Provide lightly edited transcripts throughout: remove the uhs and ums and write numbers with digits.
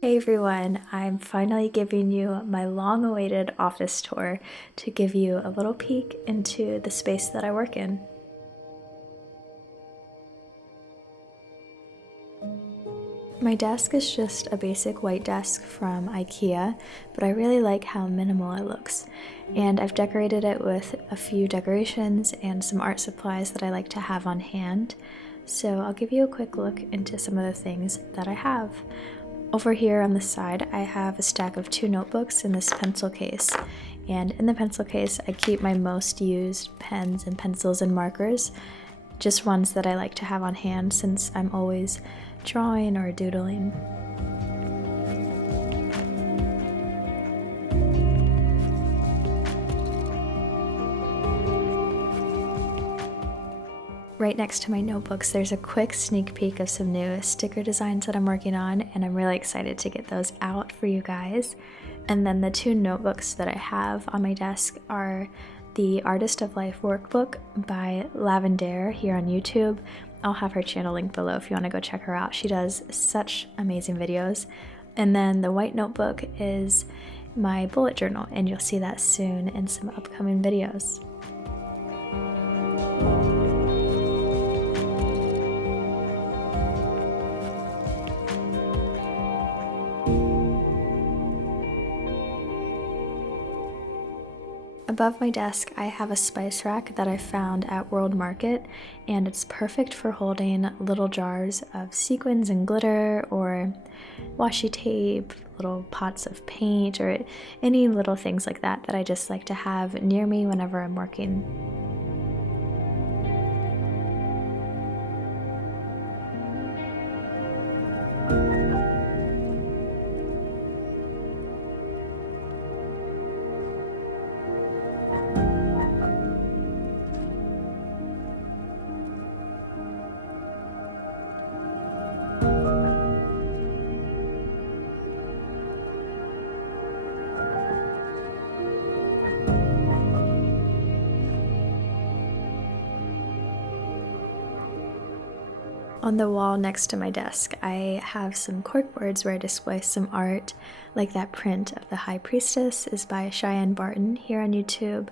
Hey everyone, I'm finally giving you my long-awaited office tour to give you a little peek into the space that I work in. My desk is just a basic white desk from IKEA, but I really like how minimal it looks. And I've decorated it with a few decorations and some art supplies that I like to have on hand. So I'll give you a quick look into some of the things that I have. Over here on the side, I have a stack of 2 notebooks in this pencil case. And in the pencil case, I keep my most used pens and pencils and markers, just ones that I like to have on hand since I'm always drawing or doodling. Right next to my notebooks, there's a quick sneak peek of some new sticker designs that I'm working on, and I'm really excited to get those out for you guys. And then the 2 notebooks that I have on my desk are the Artist of Life workbook by Lavender here on YouTube. I'll have her channel linked below if you want to go check her out. She does such amazing videos. And then the white notebook is my bullet journal, and you'll see that soon in some upcoming videos. Above my desk, I have a spice rack that I found at World Market, and it's perfect for holding little jars of sequins and glitter, or washi tape, little pots of paint, or any little things like that that I just like to have near me whenever I'm working. On the wall next to my desk, I have some corkboards where I display some art, like that print of the High Priestess is by Cheyenne Barton here on YouTube,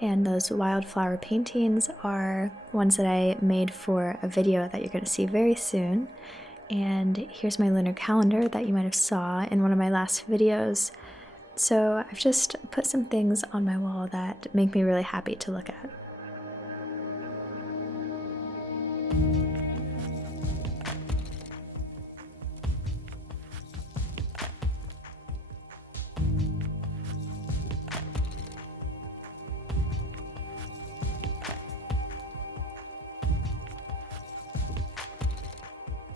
and those wildflower paintings are ones that I made for a video that you're going to see very soon. And here's my lunar calendar that you might have saw in one of my last videos. So I've just put some things on my wall that make me really happy to look at.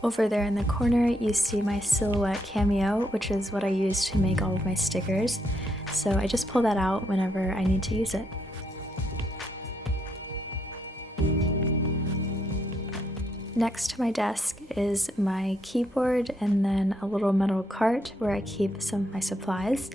Over there in the corner, you see my silhouette cameo, which is what I use to make all of my stickers. So I just pull that out whenever I need to use it. Next to my desk is my keyboard and then a little metal cart where I keep some of my supplies.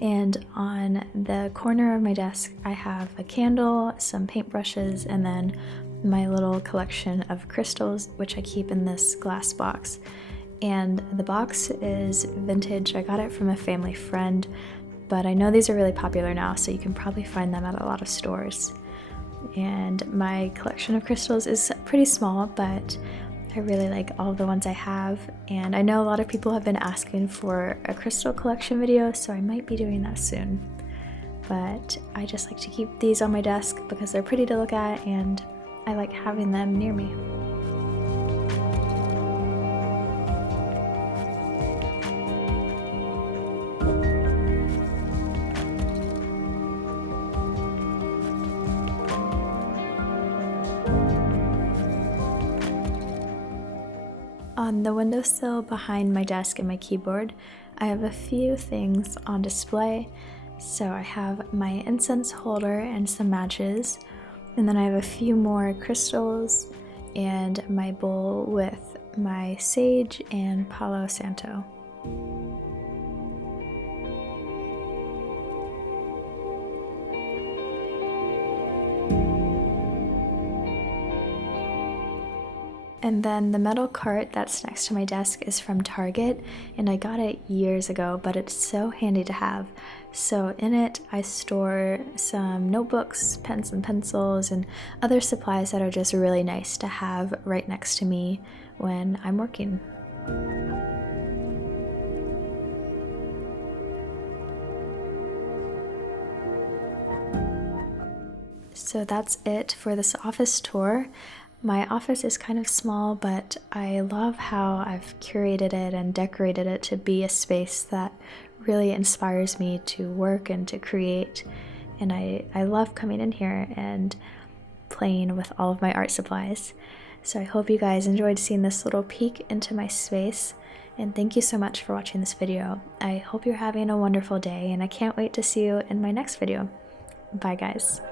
And on the corner of my desk, I have a candle, some paintbrushes, and then my little collection of crystals, which I keep in this glass box. And the box is vintage. I got it from a family friend, but I know these are really popular now, so you can probably find them at a lot of stores. And my collection of crystals is pretty small, but I really like all of the ones I have, and I know a lot of people have been asking for a crystal collection video, so I might be doing that soon. But I just like to keep these on my desk because they're pretty to look at and I like having them near me. On the windowsill behind my desk and my keyboard, I have a few things on display. So I have my incense holder and some matches, and then I have a few more crystals and my bowl with my sage and Palo Santo. And then the metal cart that's next to my desk is from Target, and I got it years ago, but it's so handy to have. So in it, I store some notebooks, pens and pencils, and other supplies that are just really nice to have right next to me when I'm working. So that's it for this office tour. My office is kind of small, but I love how I've curated it and decorated it to be a space that really inspires me to work and to create. And I love coming in here and playing with all of my art supplies. So I hope you guys enjoyed seeing this little peek into my space. And thank you so much for watching this video. I hope you're having a wonderful day, and I can't wait to see you in my next video. Bye guys.